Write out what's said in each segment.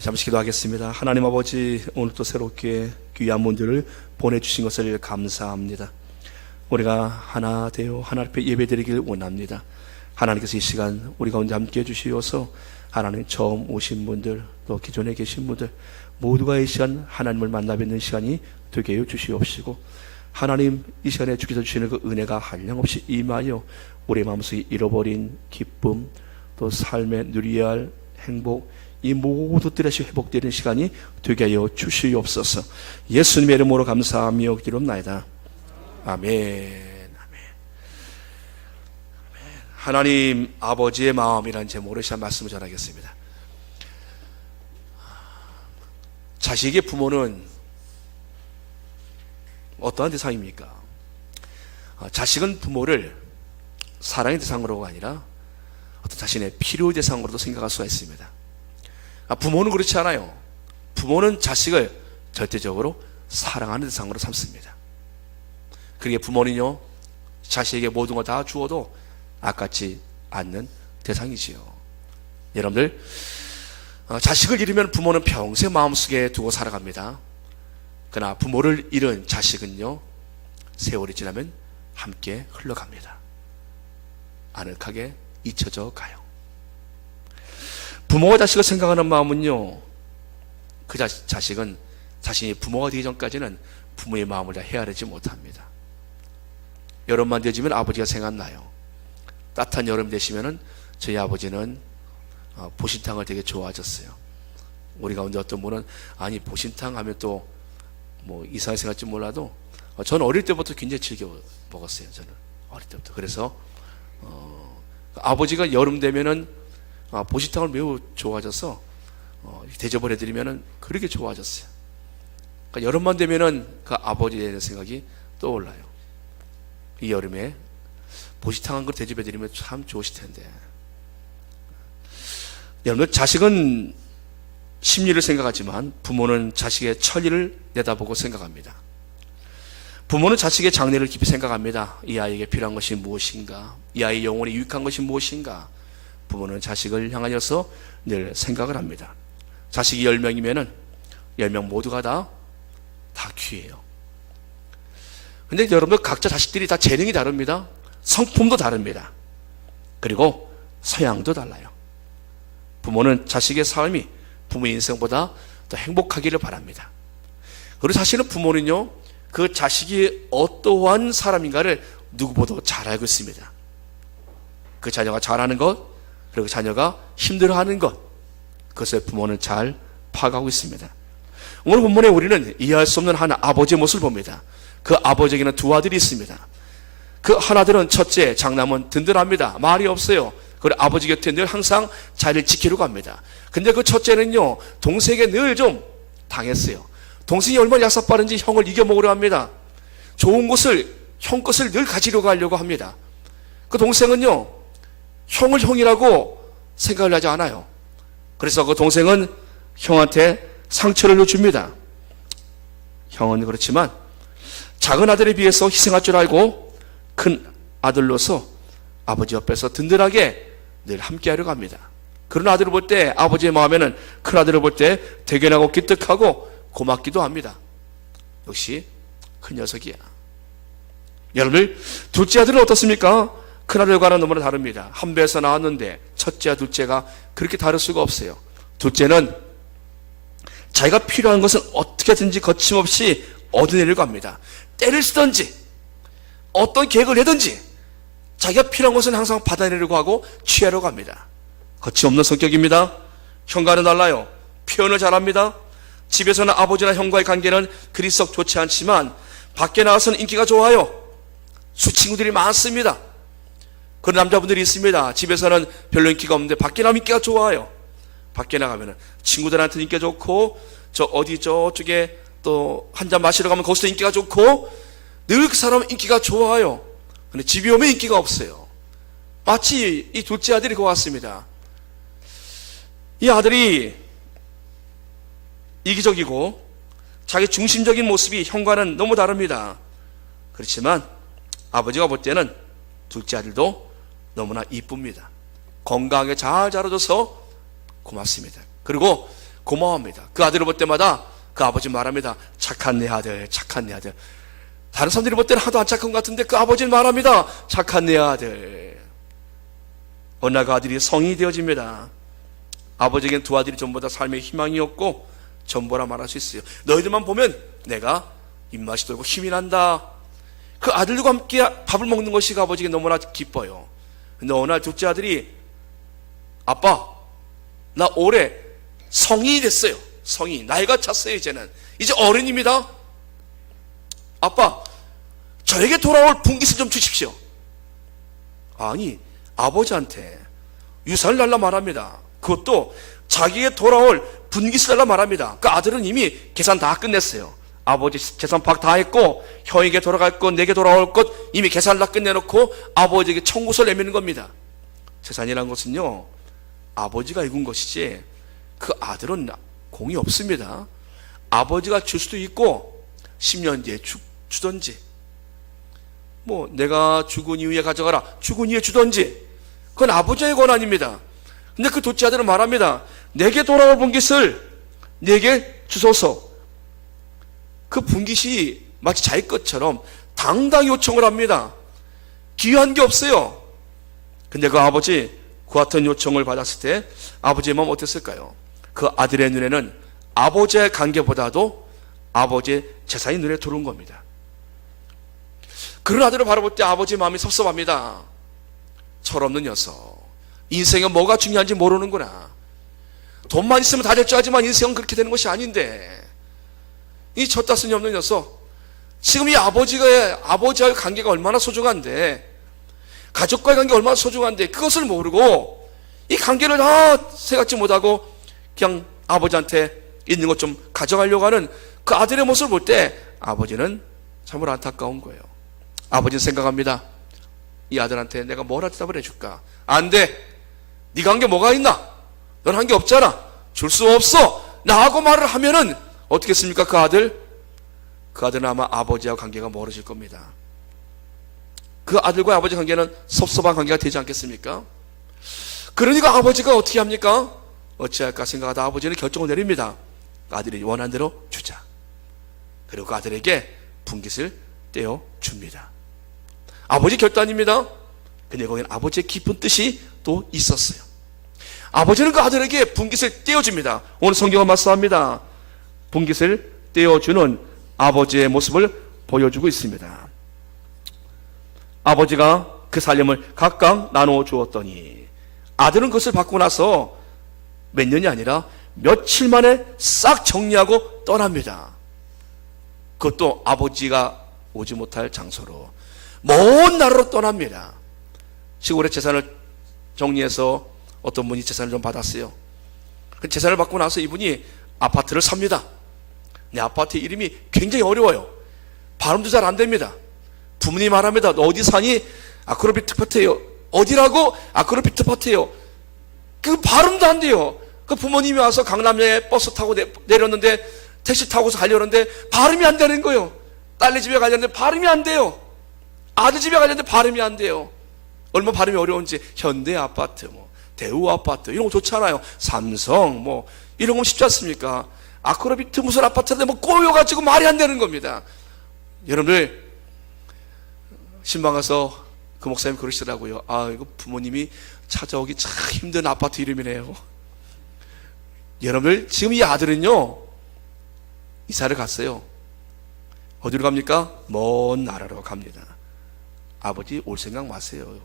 잠시 기도하겠습니다. 하나님 아버지, 오늘도 새롭게 귀한 분들을 보내주신 것을 감사합니다. 우리가 하나 되어 하나님 앞에 예배드리길 원합니다. 하나님께서 이 시간 우리 가운데 함께 해주시어서 하나님 처음 오신 분들 또 기존에 계신 분들 모두가 이 시간 하나님을 만나 뵙는 시간이 되게 해 주시옵시고, 하나님 이 시간에 주께서 주시는 그 은혜가 한량없이 임하여 우리 마음속에 잃어버린 기쁨 또 삶에 누려야 할 행복, 이 모든 것들이 회복되는 시간이 되게 하여 주시옵소서. 예수님의 이름으로 감사하며 기도합나이다. 아멘. 하나님 아버지의 마음이라는 제목으로 시간 말씀을 전하겠습니다. 자식의 부모는 어떠한 대상입니까? 자식은 부모를 사랑의 대상으로가 아니라 어떤 자신의 필요의 대상으로도 생각할 수가 있습니다. 부모는 그렇지 않아요. 부모는 자식을 절대적으로 사랑하는 대상으로 삼습니다. 그러기에 부모는요, 자식에게 모든 걸 다 주어도 아깝지 않는 대상이지요. 여러분들, 자식을 잃으면 부모는 평생 마음속에 두고 살아갑니다. 그러나 부모를 잃은 자식은요, 세월이 지나면 함께 흘러갑니다. 아늑하게 잊혀져 가요. 부모가 자식을 생각하는 마음은요, 그 자식은 자신이 부모가 되기 전까지는 부모의 마음을 다 헤아리지 못합니다. 여름만 되지면 아버지가 생각나요. 따뜻한 여름 되시면은 저희 아버지는 보신탕을 되게 좋아하셨어요. 우리 가운데 어떤 분은 아니 보신탕 하면 또 뭐 이상하게 생각할지 몰라도 저는 어릴 때부터 굉장히 즐겨 먹었어요. 저는 어릴 때부터. 그래서 아버지가 여름 되면은 보신탕을 매우 좋아하셔서 대접을 해드리면은 그렇게 좋아하셨어요. 그러니까 여름만 되면은 그 아버지에 대한 생각이 떠올라요. 이 여름에 보신탕 한 그릇 대접해드리면 참 좋으실 텐데. 여러분, 자식은 심리를 생각하지만 부모는 자식의 천리를 내다보고 생각합니다. 부모는 자식의 장래를 깊이 생각합니다. 이 아이에게 필요한 것이 무엇인가, 이 아이의 영혼에 유익한 것이 무엇인가. 부모는 자식을 향하여서 늘 생각을 합니다. 자식이 10명이면은 10명 모두가 다 귀해요. 근데 여러분들, 각자 자식들이 다 재능이 다릅니다. 성품도 다릅니다. 그리고 서양도 달라요. 부모는 자식의 삶이 부모의 인생보다 더 행복하기를 바랍니다. 그리고 사실은 부모는요, 그 자식이 어떠한 사람인가를 누구보다 잘 알고 있습니다. 그 자녀가 잘하는 것, 그리고 자녀가 힘들어하는 것, 그것을 부모는 잘 파악하고 있습니다. 오늘 본문에 우리는 이해할 수 없는 한 아버지의 모습을 봅니다. 그 아버지에게는 두 아들이 있습니다. 그 한 아들은 첫째, 장남은 든든합니다. 말이 없어요. 그리고 아버지 곁에 늘 항상 자리를 지키려고 합니다. 근데 그 첫째는요, 동생에게 늘 좀 당했어요. 동생이 얼마나 약삭빠른지 형을 이겨먹으려 합니다. 좋은 것을, 형 것을 늘 가지려고 하려고 합니다. 그 동생은요, 형을 형이라고 생각을 하지 않아요. 그래서 그 동생은 형한테 상처를 줍니다. 형은 그렇지만 작은 아들에 비해서 희생할 줄 알고 큰 아들로서 아버지 옆에서 든든하게 늘 함께 하려고 합니다. 그런 아들을 볼 때 아버지의 마음에는 큰 아들을 볼 때 대견하고 기특하고 고맙기도 합니다. 역시 큰 녀석이야. 여러분들, 둘째 아들은 어떻습니까? 큰 아들과는 너무나 다릅니다. 한 배에서 나왔는데 첫째와 둘째가 그렇게 다를 수가 없어요. 둘째는 자기가 필요한 것은 어떻게든지 거침없이 얻어내려고 합니다. 때를 쓰든지 어떤 계획을 하든지 자기가 필요한 것은 항상 받아내려고 하고 취하려고 합니다. 거침없는 성격입니다. 형과는 달라요. 표현을 잘합니다. 집에서는 아버지나 형과의 관계는 그리 썩 좋지 않지만 밖에 나가서는 인기가 좋아요. 수친구들이 많습니다. 그런 남자분들이 있습니다. 집에서는 별로 인기가 없는데 밖에 나가면 인기가 좋아요. 밖에 나가면 친구들한테 인기가 좋고, 저 어디 저쪽에 또 한잔 마시러 가면 거기서 인기가 좋고, 늘 그 사람은 인기가 좋아요. 근데 집에 오면 인기가 없어요. 마치 이 둘째 아들이 그와 같습니다. 이 아들이 이기적이고 자기 중심적인 모습이 형과는 너무 다릅니다. 그렇지만 아버지가 볼 때는 둘째 아들도 너무나 이쁩니다. 건강하게 잘 자라줘서 고맙습니다. 그리고 고마워합니다. 그 아들을 볼 때마다 그 아버지 말합니다. 착한 내 아들, 착한 내 아들. 다른 사람들이 볼 때는 하도 안 착한 것 같은데 그 아버지는 말합니다. 착한 내 아들. 어느 날 그 아들이 성인이 되어집니다. 아버지에겐 두 아들이 전부 다 삶의 희망이었고 전부라 말할 수 있어요. 너희들만 보면 내가 입맛이 돌고 힘이 난다. 그 아들들과 함께 밥을 먹는 것이 그 아버지에게 너무나 기뻐요. 근데 어느 날 둘째 아들이 아빠, 나 올해 성인이 됐어요. 성인, 나이가 찼어요. 이제 어른입니다. 아빠, 저에게 돌아올 분깃을 좀 주십시오. 아니, 아버지한테 유산을 달라 말합니다. 그것도 자기에게 돌아올 분깃을 달라 말합니다. 그 아들은 이미 계산 다 끝냈어요. 아버지 재산 파악 다 했고 형에게 돌아갈 것, 내게 돌아올 것 이미 계산을 다 끝내놓고 아버지에게 청구서를 내미는 겁니다. 재산이라는 것은요, 아버지가 이군 것이지 그 아들은 공이 없습니다. 아버지가 줄 수도 있고 10년 뒤에 주던지, 뭐 내가 죽은 이후에 가져가라, 죽은 이후에 주던지, 그건 아버지의 권한입니다. 근데 그 둘째 아들은 말합니다. 내게 돌아올 분깃을 내게 주소서. 그 분깃이 마치 자기 것처럼 당당히 요청을 합니다. 귀한 게 없어요. 근데 그 아버지 그 같은 요청을 받았을 때 아버지의 마음 어땠을까요? 그 아들의 눈에는 아버지의 관계보다도 아버지의 재산이 눈에 들어온 겁니다. 그런 아들을 바라볼 때 아버지의 마음이 섭섭합니다. 철없는 녀석, 인생에 뭐가 중요한지 모르는구나. 돈만 있으면 다 될 줄 알지만 인생은 그렇게 되는 것이 아닌데, 이 젖다스니 없는 녀석, 지금 이 아버지와의 관계가 얼마나 소중한데, 가족과의 관계가 얼마나 소중한데 그것을 모르고 이 관계를 다 생각지 못하고 그냥 아버지한테 있는 것 좀 가져가려고 하는 그 아들의 모습을 볼 때 아버지는 참으로 안타까운 거예요. 아버지는 생각합니다. 이 아들한테 내가 뭐라 대답을 해줄까? 안 돼. 네가 한 게 뭐가 있나? 넌 한 게 없잖아. 줄 수 없어. 나하고 말을 하면은 어떻게 했습니까? 그 아들은 아마 아버지와 관계가 멀어질 겁니다. 그 아들과 아버지 관계는 섭섭한 관계가 되지 않겠습니까? 그러니까 아버지가 어떻게 합니까? 어찌할까 생각하다 아버지는 결정을 내립니다. 아들이 원하는 대로 주자. 그리고 그 아들에게 분깃을 떼어줍니다. 아버지 결단입니다. 근데 거기는 아버지의 깊은 뜻이 또 있었어요. 아버지는 그 아들에게 분깃을 떼어줍니다. 오늘 성경은 말씀합니다. 분깃을 떼어주는 아버지의 모습을 보여주고 있습니다. 아버지가 그 살림을 각각 나누어 주었더니 아들은 그것을 받고 나서 몇 년이 아니라 며칠 만에 싹 정리하고 떠납니다. 그것도 아버지가 오지 못할 장소로 먼 나라로 떠납니다. 시골의 재산을 정리해서 어떤 분이 재산을 좀 받았어요. 그 재산을 받고 나서 이분이 아파트를 삽니다. 내 아파트 이름이 굉장히 어려워요. 발음도 잘 안 됩니다. 부모님이 말합니다. 너 어디 사니? 아크로비트 파트예요. 어디라고? 아크로비트 파트예요. 그 발음도 안 돼요. 그 부모님이 와서 강남역에 버스 타고 내렸는데 택시 타고서 가려는데 발음이 안 되는 거예요. 딸네 집에 가려는데 발음이 안 돼요. 아들 집에 가려는데 발음이 안 돼요. 얼마나 발음이 어려운지. 현대 아파트, 뭐 대우 아파트 이런 거 좋잖아요. 삼성 뭐 이런 거 쉽지 않습니까? 아크로비트 무슨 아파트인데 뭐 꼬여가지고 말이 안 되는 겁니다. 여러분들 신방 가서 그 목사님 그러시더라고요. 아, 이거 부모님이 찾아오기 참 힘든 아파트 이름이네요. 여러분들 지금 이 아들은요 이사를 갔어요. 어디로 갑니까? 먼 나라로 갑니다. 아버지 올 생각 마세요.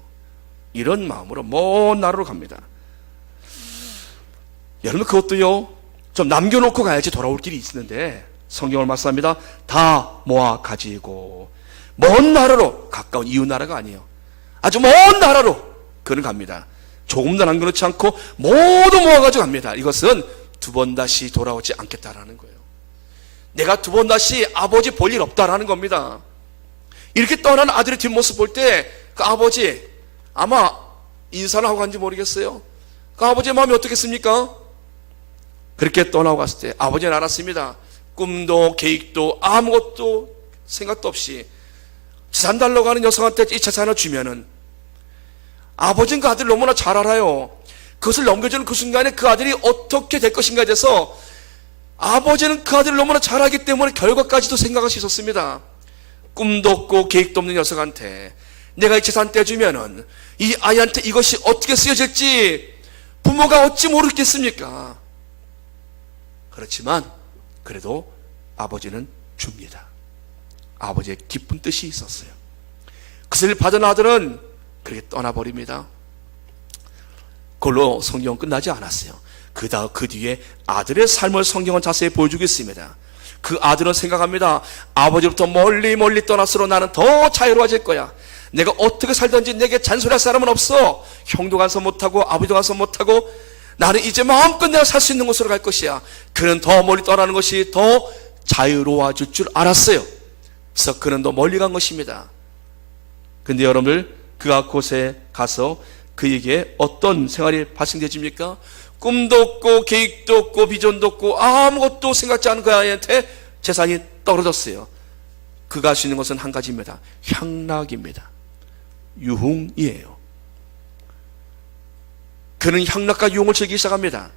이런 마음으로 먼 나라로 갑니다. 여러분 그것도요 좀 남겨놓고 가야지 돌아올 길이 있는데 성경을 말씀합니다. 다 모아 가지고 먼 나라로, 가까운 이웃 나라가 아니에요. 아주 먼 나라로 그는 갑니다. 조금도 남겨놓지 않고 모두 모아가지고 갑니다. 이것은 두 번 다시 돌아오지 않겠다라는 거예요. 내가 두 번 다시 아버지 볼 일 없다라는 겁니다. 이렇게 떠난 아들의 뒷모습 볼 때 그 아버지 아마 인사를 하고 간지 모르겠어요. 그 아버지의 마음이 어떻겠습니까? 그렇게 떠나고 갔을 때 아버지는 알았습니다. 꿈도 계획도 아무것도 생각도 없이 재산 달라고 하는 여성한테 이 재산을 주면은 아버지는 그 아들을 너무나 잘 알아요. 그것을 넘겨주는 그 순간에 그 아들이 어떻게 될 것인가에 대해서 아버지는 그 아들을 너무나 잘 알기 때문에 결과까지도 생각할 수 있었습니다. 꿈도 없고 계획도 없는 녀석한테 내가 이 재산 떼주면은 이 아이한테 이것이 어떻게 쓰여질지 부모가 어찌 모르겠습니까? 그렇지만 그래도 아버지는 줍니다. 아버지의 깊은 뜻이 있었어요. 그것을 받은 아들은 그렇게 떠나버립니다. 그걸로 성경은 끝나지 않았어요. 그 뒤에 아들의 삶을 성경은 자세히 보여주고 있습니다. 그 아들은 생각합니다. 아버지로부터 멀리 멀리 떠났으로 나는 더 자유로워질 거야. 내가 어떻게 살든지 내게 잔소리할 사람은 없어. 형도 가서 못하고 아버지도 가서 못하고 나는 이제 마음껏 내가 살 수 있는 곳으로 갈 것이야. 그는 더 멀리 떠나는 것이 더 자유로워질 줄 알았어요. 그래서 그는 더 멀리 간 것입니다. 근데 여러분들, 그가 그곳에 가서 그에게 어떤 생활이 발생되집니까? 꿈도 없고 계획도 없고 비전도 없고 아무것도 생각지 않은 그 아이한테 재산이 떨어졌어요. 그가 할 수 있는 것은 한 가지입니다. 향락입니다. 유흥이에요. 그는 향락과 유흥을 즐기기 시작합니다.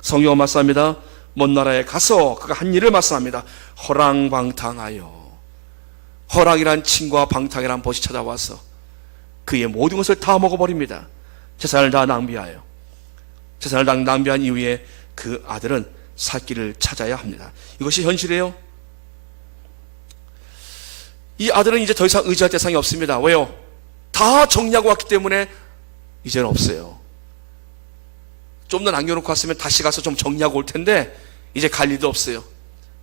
성경은 말씀합니다. 먼 나라에 가서 그가 한 일을 말씀합니다. 허랑방탕하여. 허랑이란 친구와 방탕이란 벗이 찾아와서 그의 모든 것을 다 먹어버립니다. 재산을 다 낭비하여. 재산을 다 낭비한 이후에 그 아들은 살 길을 찾아야 합니다. 이것이 현실이에요. 이 아들은 이제 더 이상 의지할 대상이 없습니다. 왜요? 다 정리하고 왔기 때문에 이제는 없어요. 좀 더 남겨놓고 왔으면 다시 가서 좀 정리하고 올 텐데 이제 갈 일도 없어요.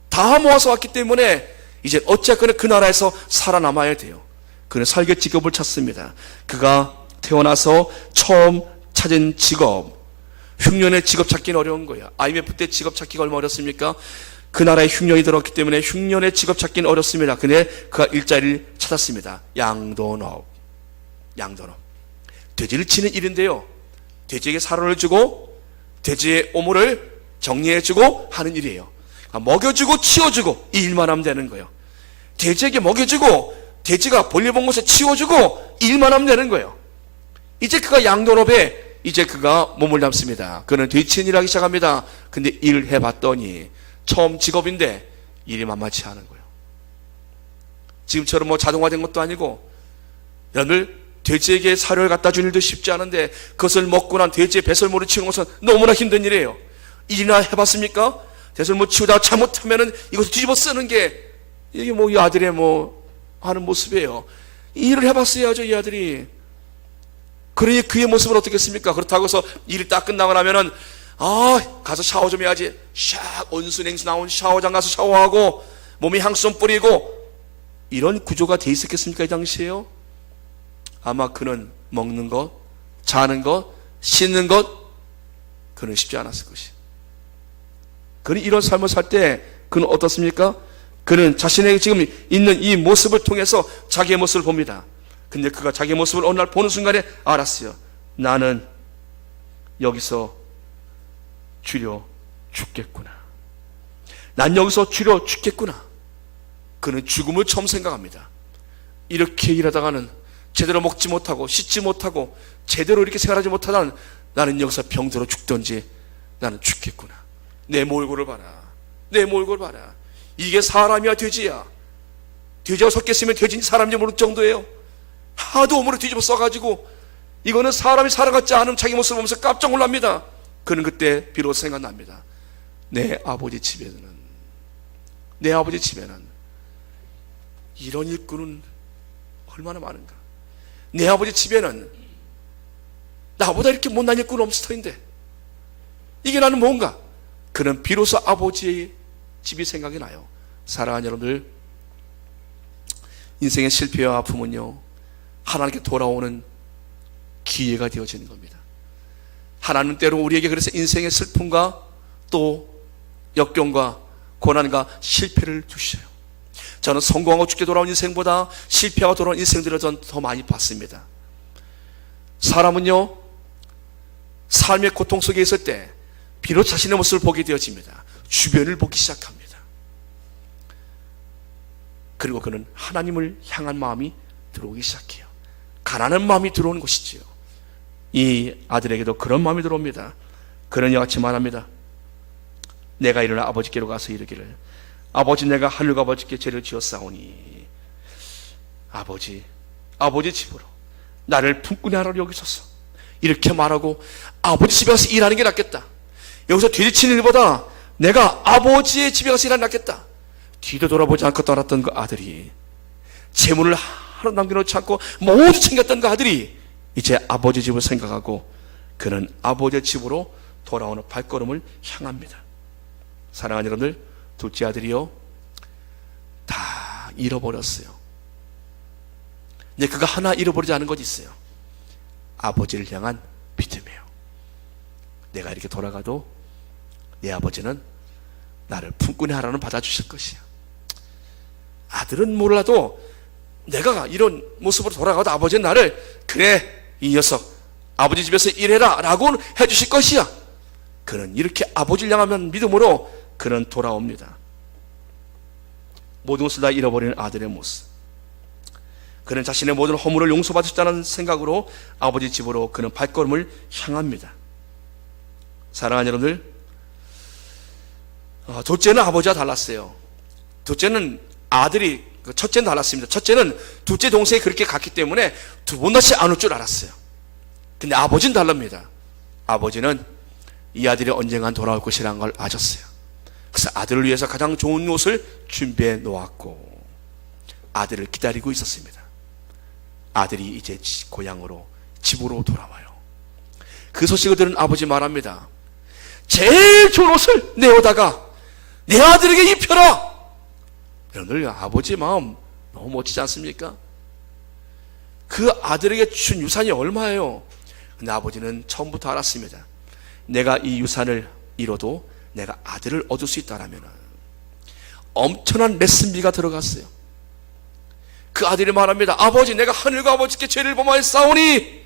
다 모아서 왔기 때문에 이제 어찌하거나 그 나라에서 살아남아야 돼요. 그는 살게 직업을 찾습니다. 그가 태어나서 처음 찾은 직업, 흉년의 직업 찾기는 어려운 거예요. IMF 때 직업 찾기가 얼마나 어렵습니까? 그 나라에 흉년이 들었기 때문에 흉년의 직업 찾기는 어렵습니다. 근데 그가 일자리를 찾았습니다. 양도업. 돼지를 치는 일인데요. 돼지에게 사료를 주고 돼지의 오물을 정리해주고 하는 일이에요. 그러니까 먹여주고 치워주고 이 일만 하면 되는 거예요. 돼지에게 먹여주고 돼지가 볼일 본 곳에 치워주고 일만 하면 되는 거예요. 이제 그가 양도업에 이제 그가 몸을 담습니다. 그는 돼지치는 일을 하기 시작합니다. 근데 일을 해봤더니 처음 직업인데 일이 만만치 않은 거예요. 지금처럼 뭐 자동화된 것도 아니고 여러분들 돼지에게 사료를 갖다 주는 일도 쉽지 않은데 그것을 먹고 난 돼지의 배설물을 치우는 것은 너무나 힘든 일이에요. 일이나 해봤습니까? 배설물 치우다가 잘못하면은 이것을 뒤집어 쓰는 게 이게 뭐 이 아들의 뭐 하는 모습이에요. 일을 해봤어야죠, 이 아들이. 그러니 그의 모습은 어떻겠습니까? 그렇다고 해서 일이 딱 끝나고 나면은 가서 샤워 좀 해야지. 샥 온수 냉수 나온 샤워장 가서 샤워하고 몸에 향수 좀 뿌리고 이런 구조가 돼 있었겠습니까? 이 당시에요? 아마 그는 먹는 것, 자는 것, 씻는 것 그는 쉽지 않았을 것이에요. 그는 이런 삶을 살 때 그는 어떻습니까? 그는 자신에게 지금 있는 이 모습을 통해서 자기의 모습을 봅니다. 근데 그가 자기의 모습을 어느 날 보는 순간에 알았어요. 나는 여기서 죽여 죽겠구나. 난 여기서 죽여 죽겠구나. 그는 죽음을 처음 생각합니다. 이렇게 일하다가는 제대로 먹지 못하고 씻지 못하고 제대로 이렇게 생활하지 못하다는 나는 여기서 병들어 죽든지 나는 죽겠구나. 내 몰골을 봐라. 내 몰골 봐라. 이게 사람이야 돼지야. 돼지하고 섞였으면 돼지인지 사람인지 모를 정도예요. 하도 오물을 뒤집어 써가지고 이거는 사람이 살아갔지 않은 자기 모습을 보면서 깜짝 놀랍니다. 그는 그때 비로소 생각납니다. 내 아버지 집에는 이런 일꾼은 얼마나 많은가. 내 아버지 집에는 나보다 이렇게 못난 일꾼은 없을 터인데 이게 나는 뭔가. 그는 비로소 아버지의 집이 생각이 나요. 사랑하는 여러분들, 인생의 실패와 아픔은요 하나님께 돌아오는 기회가 되어지는 겁니다. 하나님은 때로 우리에게 그래서 인생의 슬픔과 또 역경과 고난과 실패를 주셔요. 저는 성공하고 죽게 돌아온 인생보다 실패하고 돌아온 인생들을 전 더 많이 봤습니다. 사람은요 삶의 고통 속에 있을 때 비로소 자신의 모습을 보게 되어집니다. 주변을 보기 시작합니다. 그리고 그는 하나님을 향한 마음이 들어오기 시작해요. 가난한 마음이 들어오는 것이지요. 이 아들에게도 그런 마음이 들어옵니다. 그는 이와 같이 말합니다. 내가 일어나 아버지께로 가서 이르기를 아버지 내가 하늘과 아버지께 죄를 지었사오니 아버지 집으로 나를 품꾼히 하라 여기소서. 이렇게 말하고 아버지 집에 가서 일하는 게 낫겠다. 여기서 뒤치는 일보다 내가 아버지의 집에 가서 일하는 게 낫겠다. 뒤도 돌아보지 않고 떠났던 그 아들이, 재물을 하나 남겨놓지 않고 모두 챙겼던 그 아들이 이제 아버지 집을 생각하고 그는 아버지의 집으로 돌아오는 발걸음을 향합니다. 사랑하는 여러분들, 둘째 아들이요 다 잃어버렸어요. 근데 그가 하나 잃어버리지 않은 것이 있어요. 아버지를 향한 믿음이에요. 내가 이렇게 돌아가도 내 아버지는 나를 품꾼히 하라는 받아주실 것이야. 아들은 몰라도 내가 이런 모습으로 돌아가도 아버지는 나를 그래 이 녀석 아버지 집에서 일해라 라고 해주실 것이야. 그는 이렇게 아버지를 향하면 믿음으로 그는 돌아옵니다. 모든 것을 다 잃어버리는 아들의 모습. 그는 자신의 모든 허물을 용서받으셨다는 생각으로 아버지 집으로 그는 발걸음을 향합니다. 사랑하는 여러분들, 둘째는 아버지와 달랐어요. 둘째는 아들이, 첫째는 달랐습니다. 첫째는 둘째 동생이 그렇게 갔기 때문에 두 번 다시 안 올 줄 알았어요. 근데 아버지는 다릅니다. 아버지는 이 아들이 언젠간 돌아올 것이라는 걸 아셨어요. 그래서 아들을 위해서 가장 좋은 옷을 준비해 놓았고 아들을 기다리고 있었습니다. 아들이 이제 고향으로, 집으로 돌아와요. 그 소식을 들은 아버지 말합니다. 제일 좋은 옷을 내어다가 내 아들에게 입혀라. 여러분들, 아버지의 마음 너무 멋지지 않습니까? 그 아들에게 준 유산이 얼마예요? 근데 아버지는 처음부터 알았습니다. 내가 이 유산을 잃어도 내가 아들을 얻을 수 있다라면 엄청난 레슨비가 들어갔어요. 그 아들이 말합니다. 아버지, 내가 하늘과 아버지께 죄를 범하였사오니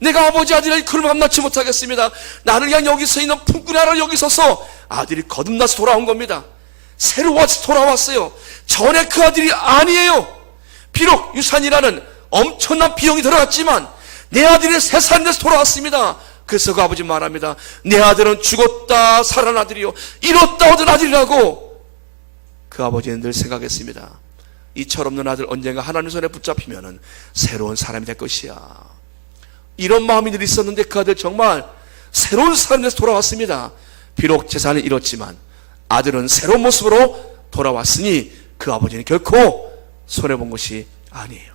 내가 아버지 아들을 그를 만나지 못하겠습니다. 나를 위한 여기 서 있는 품꾼이 하나 여기 서서 아들이 거듭나서 돌아온 겁니다. 새로워서 돌아왔어요. 전에 그 아들이 아니에요. 비록 유산이라는 엄청난 비용이 들어갔지만 내 아들이 새 사람 돼서 돌아왔습니다. 그래서 그 아버지 말합니다. 내 아들은 죽었다 살아난 아들이요 잃었다 얻은 아들이라고. 그 아버지는 늘 생각했습니다. 이 철없는 아들 언젠가 하나님 손에 붙잡히면은 새로운 사람이 될 것이야. 이런 마음이 늘 있었는데 그 아들 정말 새로운 사람이 돼서 돌아왔습니다. 비록 재산을 잃었지만 아들은 새로운 모습으로 돌아왔으니 그 아버지는 결코 손해본 것이 아니에요.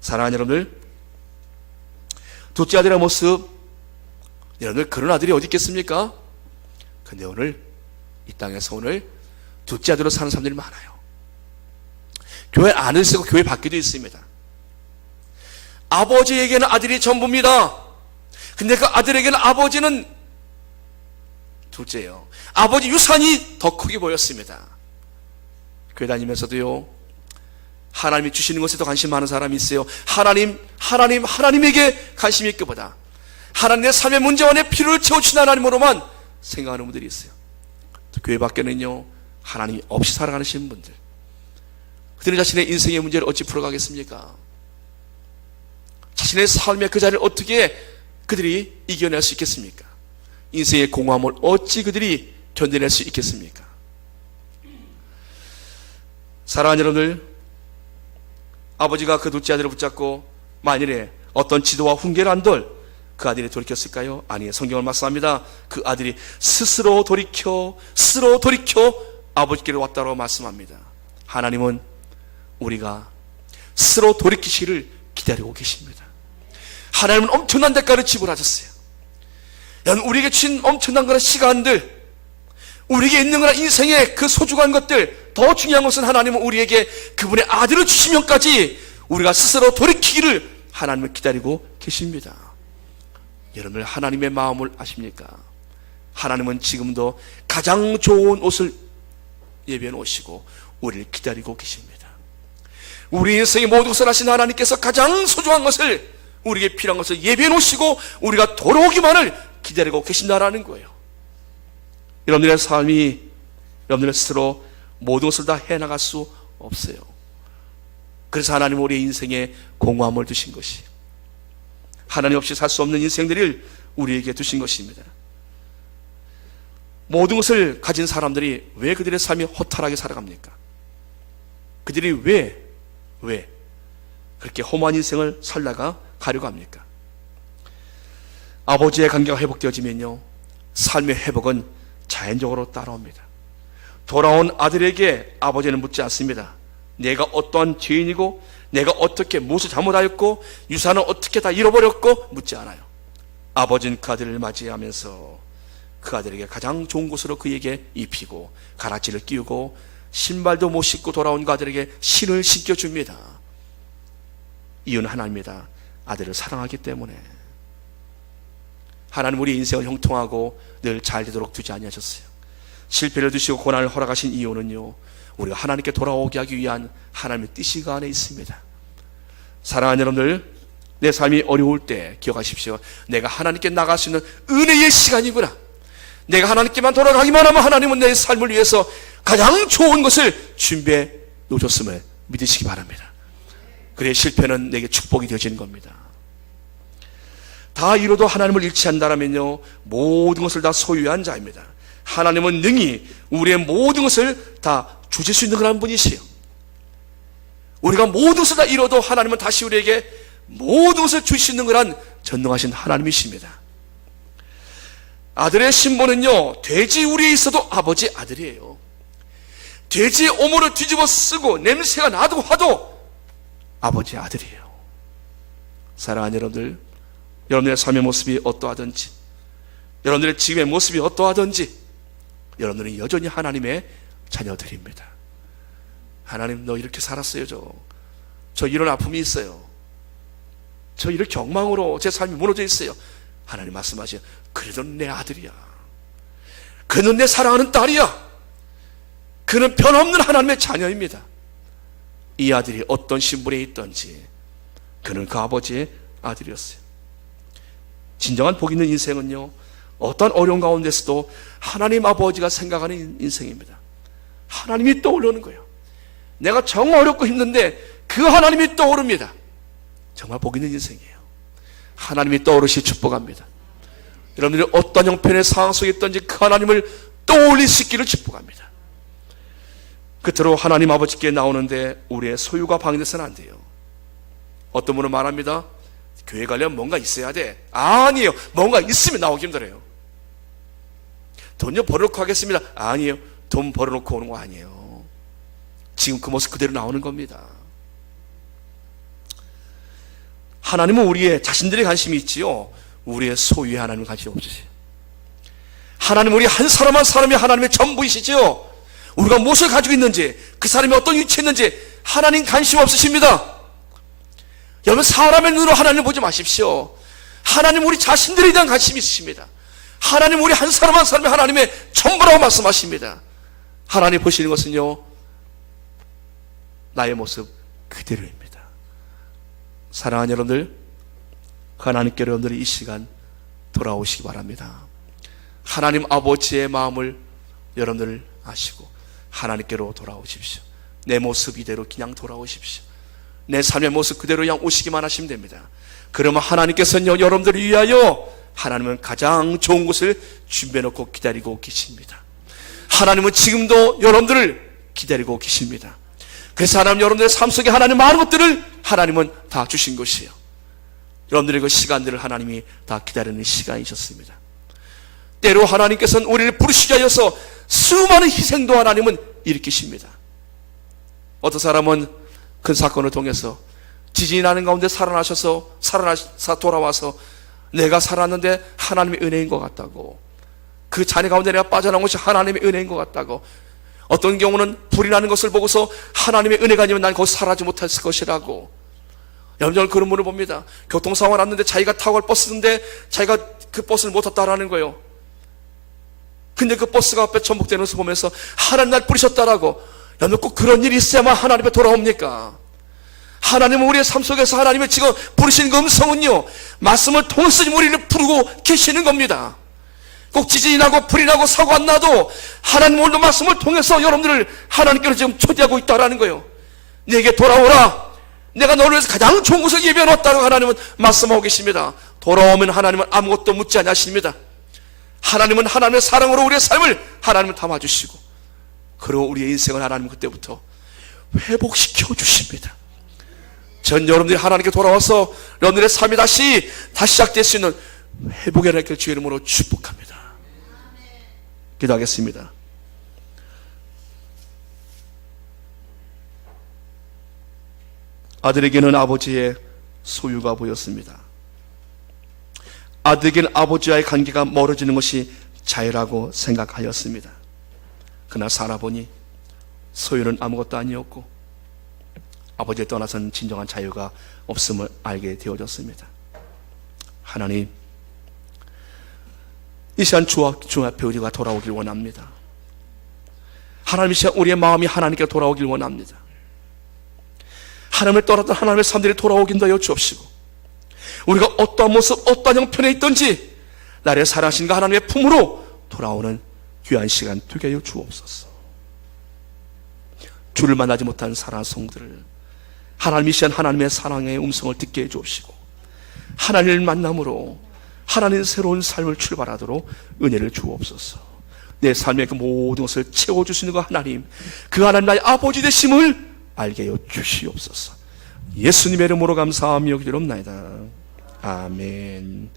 사랑하는 여러분들, 둘째 아들의 모습, 여러분들 그런 아들이 어디 있겠습니까? 근데 오늘 이 땅에서 오늘 둘째 아들로 사는 사람들이 많아요. 교회 안에 있고 교회 밖에도 있습니다. 아버지에게는 아들이 전부입니다. 근데 그 아들에게는 아버지는 둘째예요. 아버지 유산이 더 크게 보였습니다. 교회 다니면서도요, 하나님이 주시는 것에 더 관심 많은 사람이 있어요. 하나님에게 관심이 있기보다 하나님의 삶의 문제와 내 필요를 채워주신 하나님으로만 생각하는 분들이 있어요. 또 교회 밖에는요, 하나님이 없이 살아가는 분들, 그들은 자신의 인생의 문제를 어찌 풀어가겠습니까? 자신의 삶의 그 자리를 어떻게 그들이 이겨낼 수 있겠습니까? 인생의 공허함을 어찌 그들이 견뎌낼 수 있겠습니까? 사랑하는 여러분들, 아버지가 그 둘째 아들을 붙잡고 만일에 어떤 지도와 훈계를 한들 그 아들이 돌이켰을까요? 아니에요. 성경을 말씀합니다. 그 아들이 스스로 돌이켜 아버지께로 왔다고 말씀합니다. 하나님은 우리가 스스로 돌이키시를 기다리고 계십니다. 하나님은 엄청난 대가를 지불하셨어요. 여러분, 우리에게 주신 엄청난 그런 시간들, 우리에게 있는 그런 인생의 그 소중한 것들, 더 중요한 것은 하나님은 우리에게 그분의 아들을 주시면까지 우리가 스스로 돌이키기를 하나님을 기다리고 계십니다. 여러분, 하나님의 마음을 아십니까? 하나님은 지금도 가장 좋은 옷을 예비해 놓으시고 우리를 기다리고 계십니다. 우리 인생의 모든 것을 하신 하나님께서 가장 소중한 것을, 우리에게 필요한 것을 예비해 놓으시고 우리가 돌아오기만을 기다리고 계신다라는 거예요. 여러분들의 삶이 여러분들 스스로 모든 것을 다 해나갈 수 없어요. 그래서 하나님은 우리의 인생에 공허함을 두신 것이, 하나님 없이 살 수 없는 인생들을 우리에게 두신 것입니다. 모든 것을 가진 사람들이 왜 그들의 삶이 허탈하게 살아갑니까? 그들이 왜 그렇게 험한 인생을 살다가 가려고 합니까? 아버지의 관계가 회복되어지면요, 삶의 회복은 자연적으로 따라옵니다. 돌아온 아들에게 아버지는 묻지 않습니다. 내가 어떠한 죄인이고 내가 어떻게 무엇을 잘못하였고 유산을 어떻게 다 잃어버렸고 묻지 않아요. 아버지는 그 아들을 맞이하면서 그 아들에게 가장 좋은 곳으로 그에게 입히고 가라지를 끼우고 신발도 못 신고 돌아온 그 아들에게 신을 신겨줍니다. 이유는 하나님이다. 아들을 사랑하기 때문에. 하나님 우리 인생을 형통하고 늘 잘 되도록 두지 아니하셨어요. 실패를 두시고 고난을 허락하신 이유는요, 우리가 하나님께 돌아오게 하기 위한 하나님의 뜻이 그 안에 있습니다. 사랑하는 여러분들, 내 삶이 어려울 때 기억하십시오. 내가 하나님께 나갈 수 있는 은혜의 시간이구나. 내가 하나님께만 돌아가기만 하면 하나님은 내 삶을 위해서 가장 좋은 것을 준비해 놓으셨음을 믿으시기 바랍니다. 그래 실패는 내게 축복이 되어지는 겁니다. 다 이뤄도 하나님을 잃지 않는다면요, 모든 것을 다 소유한 자입니다. 하나님은 능히 우리의 모든 것을 다 주실 수 있는 그런 분이시요, 우리가 모든 것을 다 이뤄도 하나님은 다시 우리에게 모든 것을 주실 수 있는 그런 전능하신 하나님이십니다. 아들의 신분은요, 돼지 우리에 있어도 아버지 아들이에요. 돼지의 오물을 뒤집어 쓰고 냄새가 나도 하도 아버지 아들이에요. 사랑하는 여러분들, 여러분들의 삶의 모습이 어떠하든지, 여러분들의 지금의 모습이 어떠하든지, 여러분들은 여전히 하나님의 자녀들입니다. 하나님, 너 이렇게 살았어요. 저 이런 아픔이 있어요. 저 이렇게 엉망으로 제 삶이 무너져 있어요. 하나님 말씀하세요. 그래도 내 아들이야. 그는 내 사랑하는 딸이야. 그는 변함없는 하나님의 자녀입니다. 이 아들이 어떤 신분에 있든지 그는 그 아버지의 아들이었어요. 진정한 복 있는 인생은요, 어떤 어려운 가운데서도 하나님 아버지가 생각하는 인생입니다. 하나님이 떠오르는 거예요. 내가 정말 어렵고 힘든데 그 하나님이 떠오릅니다. 정말 복 있는 인생이에요. 하나님이 떠오르시 축복합니다. 여러분들이 어떤 형편의 상황 속에 있든지 그 하나님을 떠올릴 수 있기를 축복합니다. 끝으로 하나님 아버지께 나오는데 우리의 소유가 방해돼서는 안 돼요. 어떤 분은 말합니다. 교회 가려면 뭔가 있어야 돼. 아니에요. 뭔가 있으면 나오기 힘들어요. 돈요 벌어놓고 하겠습니다. 아니에요. 돈 벌어놓고 오는 거 아니에요. 지금 그 모습 그대로 나오는 겁니다. 하나님은 우리의 자신들의 관심이 있지요, 우리의 소유에 하나님은 관심이 없으세요. 하나님은 우리 한 사람 한 사람이 하나님의 전부이시죠. 우리가 무엇을 가지고 있는지, 그 사람이 어떤 위치에 있는지 하나님 관심 없으십니다. 여러분, 사람의 눈으로 하나님을 보지 마십시오. 하나님 우리 자신들에 대한 관심이 있으십니다. 하나님 우리 한 사람 한 사람이 하나님의 전부라고 말씀하십니다. 하나님 보시는 것은요, 나의 모습 그대로입니다. 사랑하는 여러분들, 하나님께로 여러분들이 이 시간 돌아오시기 바랍니다. 하나님 아버지의 마음을 여러분들 아시고 하나님께로 돌아오십시오. 내 모습 이대로 그냥 돌아오십시오. 내 삶의 모습 그대로 그냥 오시기만 하시면 됩니다. 그러면 하나님께서는 여러분들을 위하여 하나님은 가장 좋은 것을 준비해놓고 기다리고 계십니다. 하나님은 지금도 여러분들을 기다리고 계십니다. 그래서 하나님 여러분들의 삶 속에 하나님 많은 것들을 하나님은 다 주신 것이에요. 여러분들의 그 시간들을 하나님이 다 기다리는 시간이셨습니다. 때로 하나님께서는 우리를 부르시기 위하여서 수많은 희생도 하나님은 일으키십니다. 어떤 사람은 큰 사건을 통해서 지진이 나는 가운데 살아나셔서 돌아와서 내가 살았는데 하나님의 은혜인 것 같다고, 그 잔해 가운데 내가 빠져나온 것이 하나님의 은혜인 것 같다고, 어떤 경우는 불이 나는 것을 보고서 하나님의 은혜가 아니면 난 거기서 살아지 못했을 것이라고. 여러분, 저는 그런 분을 봅니다. 교통사고가 났는데 자기가 타고 갈 버스인데 자기가 그 버스를 못 탔다라는 거예요. 근데 그 버스가 앞에 전복되는 것을 보면서 하나님 날 부르셨다라고. 여러분, 꼭 그런 일이 있어야만 하나님 앞에 돌아옵니까? 하나님은 우리의 삶 속에서 하나님의 지금 부르시는 그 음성은요, 말씀을 통해서 우리를 부르고 계시는 겁니다. 꼭 지진이 나고 불이 나고 사고 안 나도 하나님 오늘 말씀을 통해서 여러분들을 하나님께로 지금 초대하고 있다라는 거예요. 내게 돌아오라. 내가 너를 위해서 가장 좋은 것을 예비해놨다고 하나님은 말씀하고 계십니다. 돌아오면 하나님은 아무것도 묻지 않으십니다. 하나님은 하나님의 사랑으로 우리의 삶을 하나님을 담아주시고, 그리고 우리의 인생을 하나님 그때부터 회복시켜 주십니다. 전 여러분들이 하나님께 돌아와서 여러분들의 삶이 다시 시작될 수 있는 회복의 날길 주의 이름으로 축복합니다. 기도하겠습니다. 아들에게는 아버지의 소유가 보였습니다. 아들에게는 아버지와의 관계가 멀어지는 것이 자유라고 생각하였습니다. 그러나 살아보니 소유는 아무것도 아니었고 아버지를 떠나서는 진정한 자유가 없음을 알게 되어졌습니다. 하나님, 이 시간 주 앞에 우리가 돌아오길 원합니다. 하나님, 이 시간 우리의 마음이 하나님께 돌아오길 원합니다. 하나님을 떠났던 하나님의 사람들이 돌아오긴 하여 주옵시고, 우리가 어떠한 모습, 어떠한 형편에 있든지 나를 사랑하신 그 하나님의 품으로 돌아오는 귀한 시간 되게 하여 주옵소서. 주를 만나지 못한 사랑하는 성들을 하나님, 이 시간 하나님의 사랑의 음성을 듣게 해 주옵시고, 하나님을 만남으로 하나님의 새로운 삶을 출발하도록 은혜를 주옵소서. 내 삶의 그 모든 것을 채워주시는 그 하나님, 그 하나님 나의 아버지 되심을 알게 하여 주시옵소서. 예수님의 이름으로 감사하며 기도합나이다. 아멘.